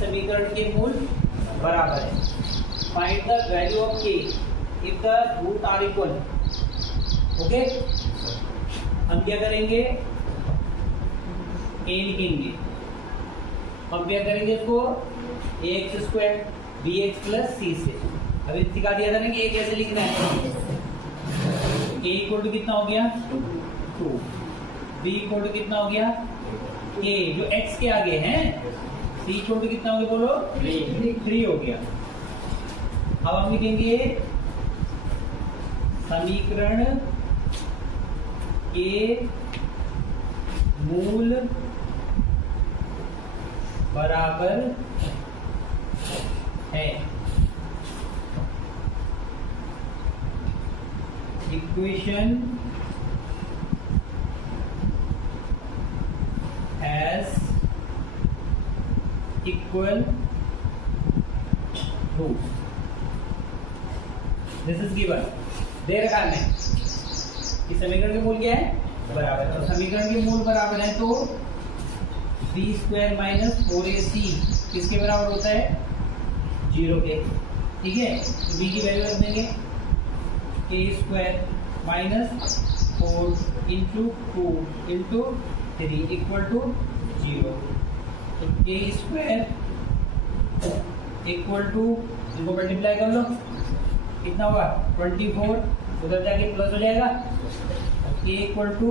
समीकरण के मूल बराबर है। Find the value of k if the root are equal. Okay, हम क्या करेंगे, ए लिखेंगे, हम क्या करेंगे इसको ax स्क्वायर bx प्लस सी से। अभी सिखा दिया था ना कि ए कैसे लिखना है। a इक्वल टू कितना हो गया 2, b इक्वल टू कितना हो गया a जो x के आगे है, c इक्वल टू कितना हो गया बोलो 3 हो गया। अब हम लिखेंगे समीकरण के मूल बराबर है। Equation has equal roots. This is given, दे रखा है कि समीकरण के मूल क्या है बराबर है। तो समीकरण के मूल बराबर है तो बी स्क्वायर माइनस 4ac किसके बराबर होता है 0 के। ठीक है, तो b की वैल्यू रख देंगे k square minus 4 into 2 into 3 equal to 0। तो के स्क्वायर इक्वल टू, इनको मल्टीप्लाई कर लो, कितना होगा 24, उधर जाके प्लस हो जाएगा। के इक्वल टू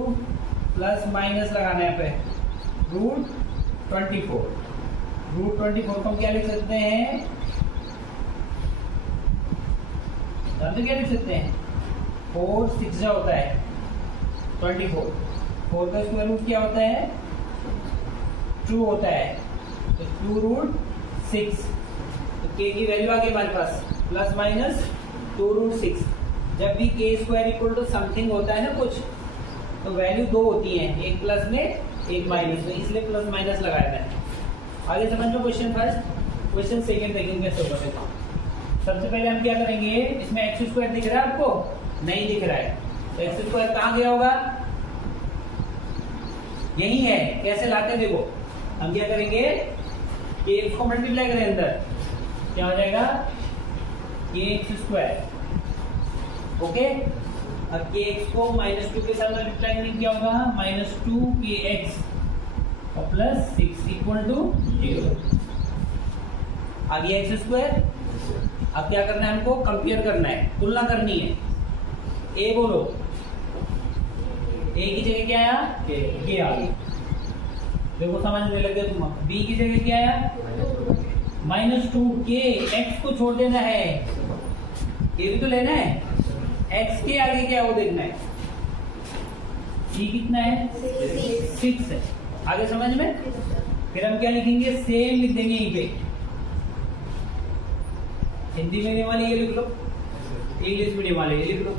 प्लस माइनस लगाना है पे रूट 24। रूट 24 को हम क्या लिख सकते हैं, तो क्या लिख सकते हैं 4 6 होता है 24, 4 का स्क्वायर रूट क्या होता है 2 होता है, तो 2 रूट 6। तो के की वैल्यू आ गई हमारे पास प्लस माइनस 2 रूट 6। जब भी के स्क्वायर इक्वल टू समथिंग होता है ना कुछ, तो वैल्यू 2 होती है, एक प्लस में एक माइनस में, इसलिए प्लस माइनस लगाया है। आगे समझ लो क्वेश्चन फर्स्ट। क्वेश्चन सेकंड देखेंगे कैसे होगा। सबसे पहले हम क्या करेंगे, इसमें एक्स स्क्वायर दिख रहा है आपको, नहीं दिख रहा है, तो एक्स स्क्वायर कहाँ गया होगा, यही है। कैसे लाते हैं देखो, हम क्या करेंगे कि इसको मल्टीप्लाई करें अंदर, क्या हो जाएगा के एक्स स्क्वायर। ओके, अब के एक्स को -2 के साथ मल्टीप्लाई करेंगे, क्या होगा -2 के एक्स और प्लस 6 इक्वल टू 0। आ गया एक्स स्क्वायर। अब क्या करना है, हमको कंपेयर करना है, तुलना करनी है। ए बोलो, ए की जगह क्या आया के आ गया, देखो समझने लगे तुम। बी की जगह क्या आया -2 के एक्स को छोड़ देना है, ये भी तो लेना है, एक्स के आगे क्या वो देखना है। सी कितना है 6 है। आगे समझ में, फिर हम क्या लिखेंगे, सेम लिख देंगे यहीं पे। हिंदी मीडियम वाले ये लिख लो, इंग्लिश मीडियम वाले ये लिख लो,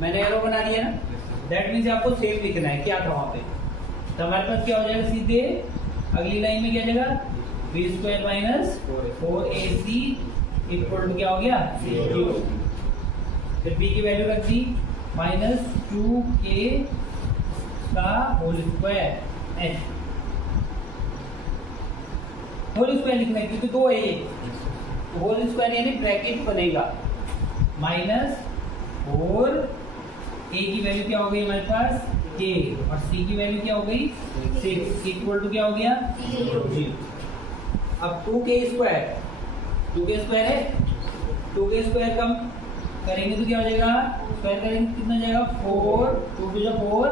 मैंने एरो बना दिया ना, दैट मीन्स आपको सेम लिखना है क्या था वहां पे। तो हमारे पास क्या हो जाएगा सीधे अगली लाइन में क्या हो जाएगा b square minus 4ac equal to क्या हो गया 0। फिर b की वैल्यू रख दी -2k का whole square h, whole square लिखना है क्योंकि 2 है ये, तो होल स्क्वायर यानी ब्रैकेट बनेगा -4। a की वैल्यू क्या हो गई हमारे पास k और c की वैल्यू क्या हो गई 6 इक्वल टू क्या हो गया 0। अब 2k स्क्वायर है, 2k स्क्वायर कम करेंगे तो क्या हो जाएगा, स्क्वायर करेंगे कितना जाएगा 4, 2 4